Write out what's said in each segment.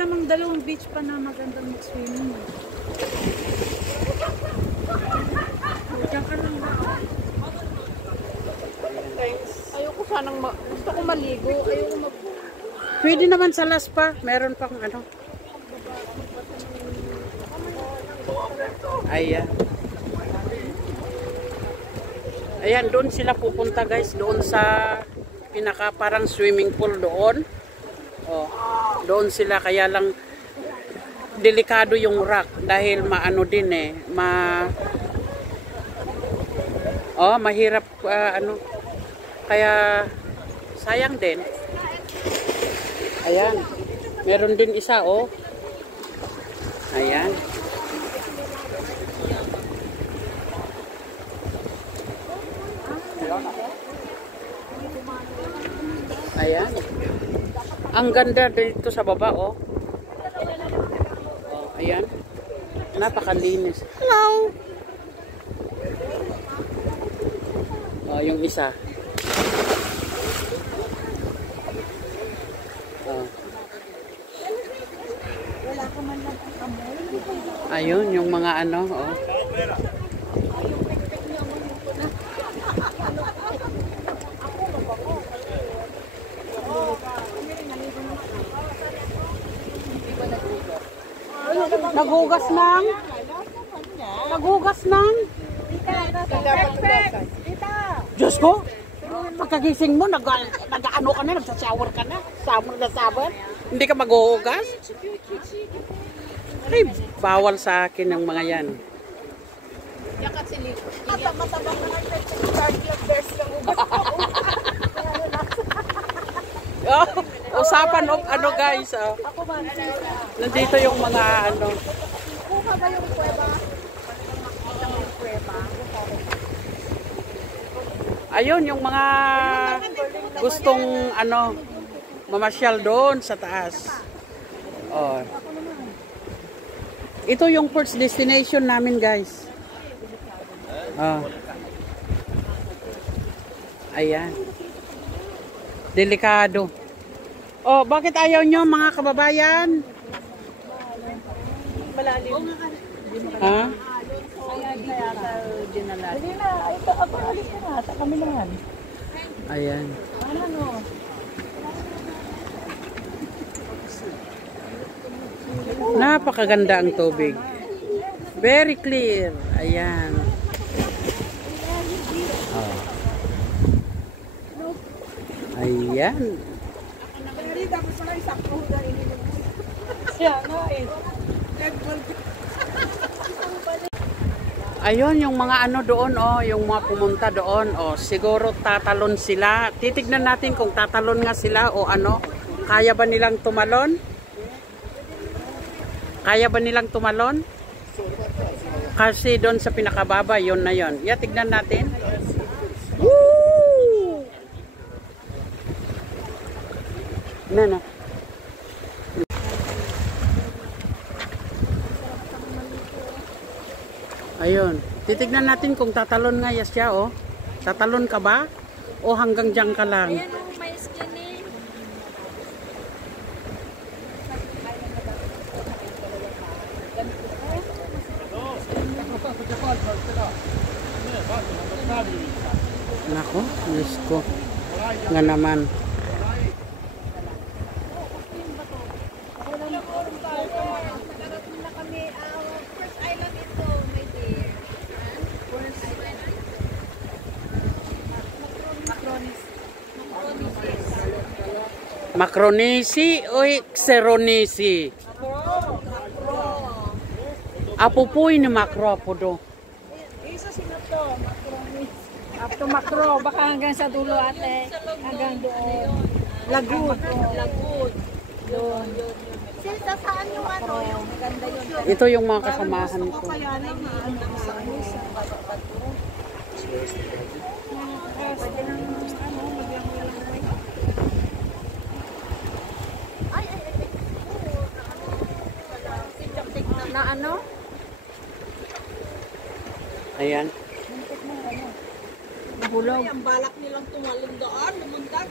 namang dalawang beach pa na magandang mag-swimming. Diyan ka lang ba? Ayoko sanang gusto ko maligo. Ayoko mag... Pwede naman sa Las pa. Meron pang ano. Ayan. Ayan, doon sila pupunta guys. Doon sa pinaka parang swimming pool doon. Oh, doon sila, kaya lang delikado yung rock dahil maano din eh, mahirap ano, kaya sayang din. Ayan, meron din isa oh. Ayan. Ayan. Ang ganda dito sa baba, oh. Oh, ayan. Napakalinis. Hello! Oh, yung isa. Oh. Ayun, yung mga ano, oh. Naghugas ng Diyos ko, pagkagising mo nag-ano ka na, nagsashower ka na, sabon na sabon, hindi ka maghuhugas. Ay, bawal sa akin ng mga yan. Yakat sili. Matabang na cardiac best yung ugat ko. Usapan of ano guys, nandito yung mga ano. Kuha ba yung kuweba? Ayun, yung mga gustong ano, mamasyal doon sa taas. Oh. Ito yung first destination namin guys. Oh. Ayan. Delikado. Oh, bakit ayaw nyo mga kababayan? Malalim. Ha? Hindi na, ito ako alis na ata kami naman. Ayan. Ano? Napakaganda ang tubig. Very clear. Ayan. Oh. Ayan. Ayun, yung mga ano doon, oh, yung mga pumunta doon, oh, siguro tatalon sila. Titignan natin kung tatalon nga sila o ano. Kaya ba nilang tumalon? Kaya ba nilang tumalon? Kasi doon sa pinakababa, yun na yun. Yeah, tignan natin. Woo! Na. Ayun. Titignan natin kung tatalon nga siya, oh. Tatalon ka ba? O hanggang dyan ka lang? Ayan o, may skin eh. Nako, Diyos ko. Nga naman. Macronisi o Xeronisi? Apupuy ni Macro po do. Isa sino to? Up to Macro. Baka hanggang sa dulo ate. Hanggang doon. Lagud. Doon. Sila saan yung ano? Yung ganda yun. Ito yung mga kasamahan ko. Kaya na yung ano sa ano sa bato. Pwede nang ano, maglang-lang. Na ano? Ayan. Bulog. Ang balak nilang tumalon doon, lumundag.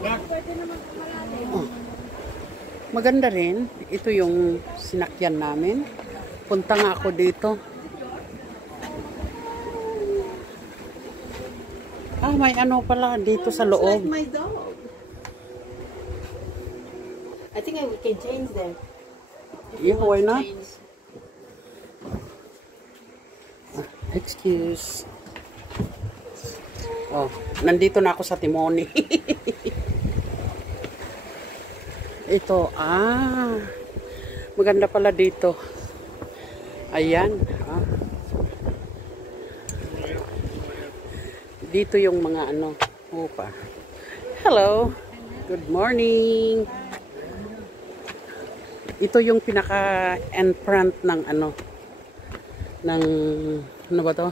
Pwede naman malalim. Maganda rin. Ito yung sinakyan namin. Punta nga ako dito. May ano pala dito sa loob. My dog. I think we can change them. Yeah, why not? Excuse. Oh, nandito na ako sa Timoni. Ito, maganda pala dito. Ayan, dito yung mga ano, opa. Hello, good morning. Ito yung pinaka-entrant ng ano, ano ba to?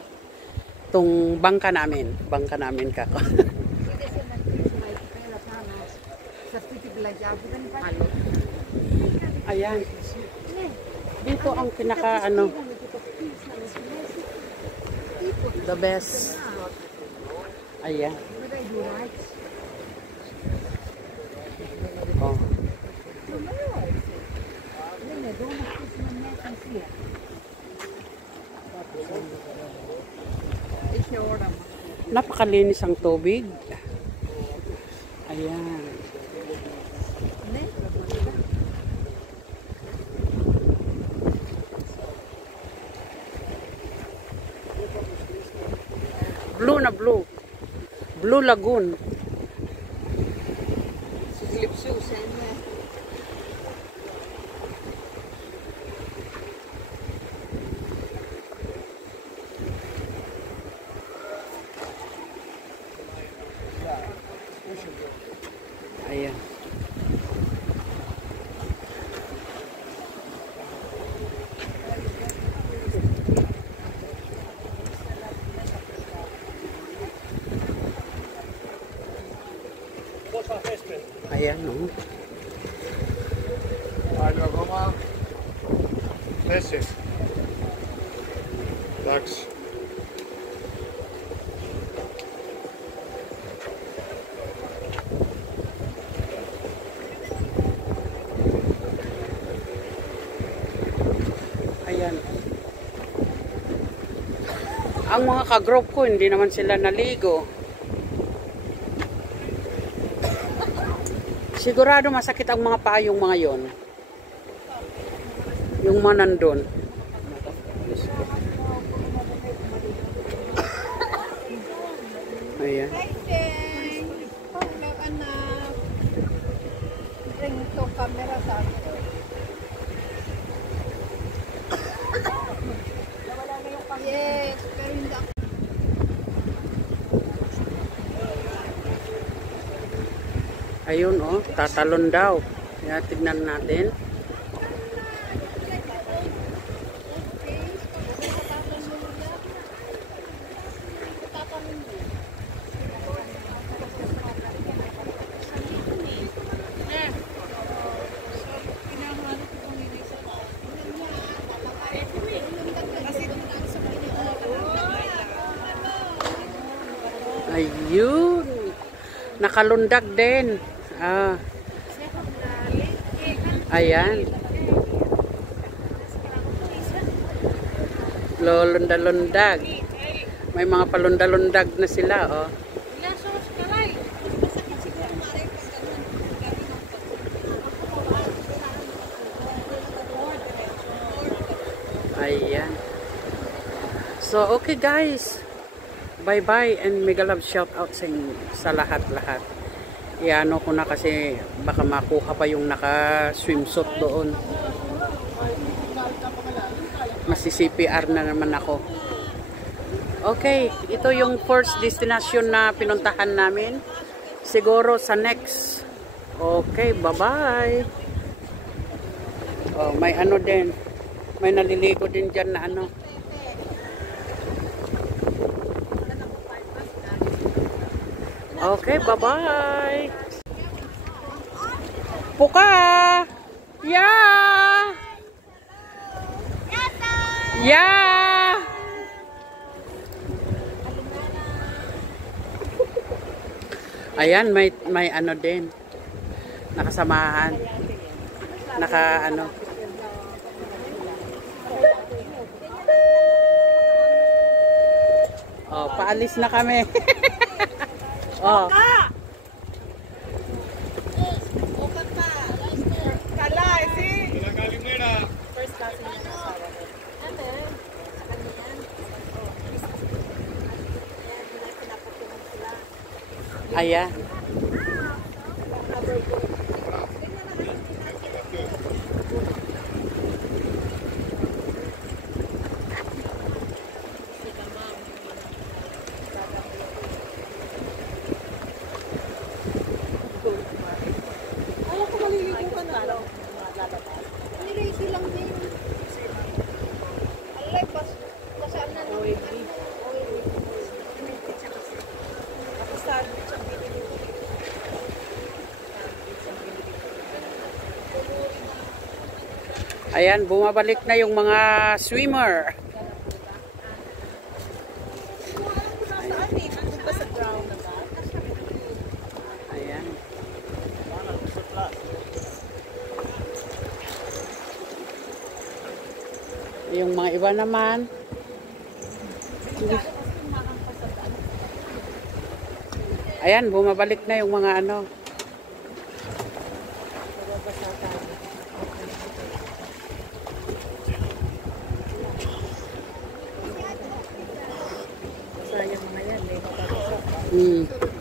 Itong bangka namin kako. Ayan. Dito ang pinaka ano, the best. Ayan. Oh. Napakalinis ang tubig. Ayan. Blue na blue. Blue Lagoon. Ayan. Ayan, no? Algo goma. Ese. Dax. Ayan. Ang mga ka-group ko, hindi naman sila naligo. Sigurado masakit ang mga paa yung mga yon. Yung mga nandun. Ayan. Yes, pero hindi ako. Ayun, oh, tatalon daw. Kaya tignan natin. Ayun. Nakalundag din. Ayan. Lolunda-lundag. May mga palunda-lundag na sila, oh. Ayan. So, okay guys. Bye-bye and mega love shout out sa lahat-lahat. Iano ko na kasi baka makuha pa yung naka-swimsuit doon. Masi-CPR na naman ako. Okay, ito yung first destination na pinuntahan namin. Siguro sa next. Okay, bye-bye. Oh, may ano din. May naliligo din dyan na ano. Okay, bye-bye. Puka! Yeah! Yeah! Ayan, may ano din. Nakasamahan. naka ano. Oh, paalis na kami. Oh. Ayan. Nilisi lang din. Alay, pasaan na ng Ayan, bumabalik na yung mga swimmer. Ayan. Yung mga iba naman. Ayan, bumabalik na yung mga ano. sayang mga yan. Hmm.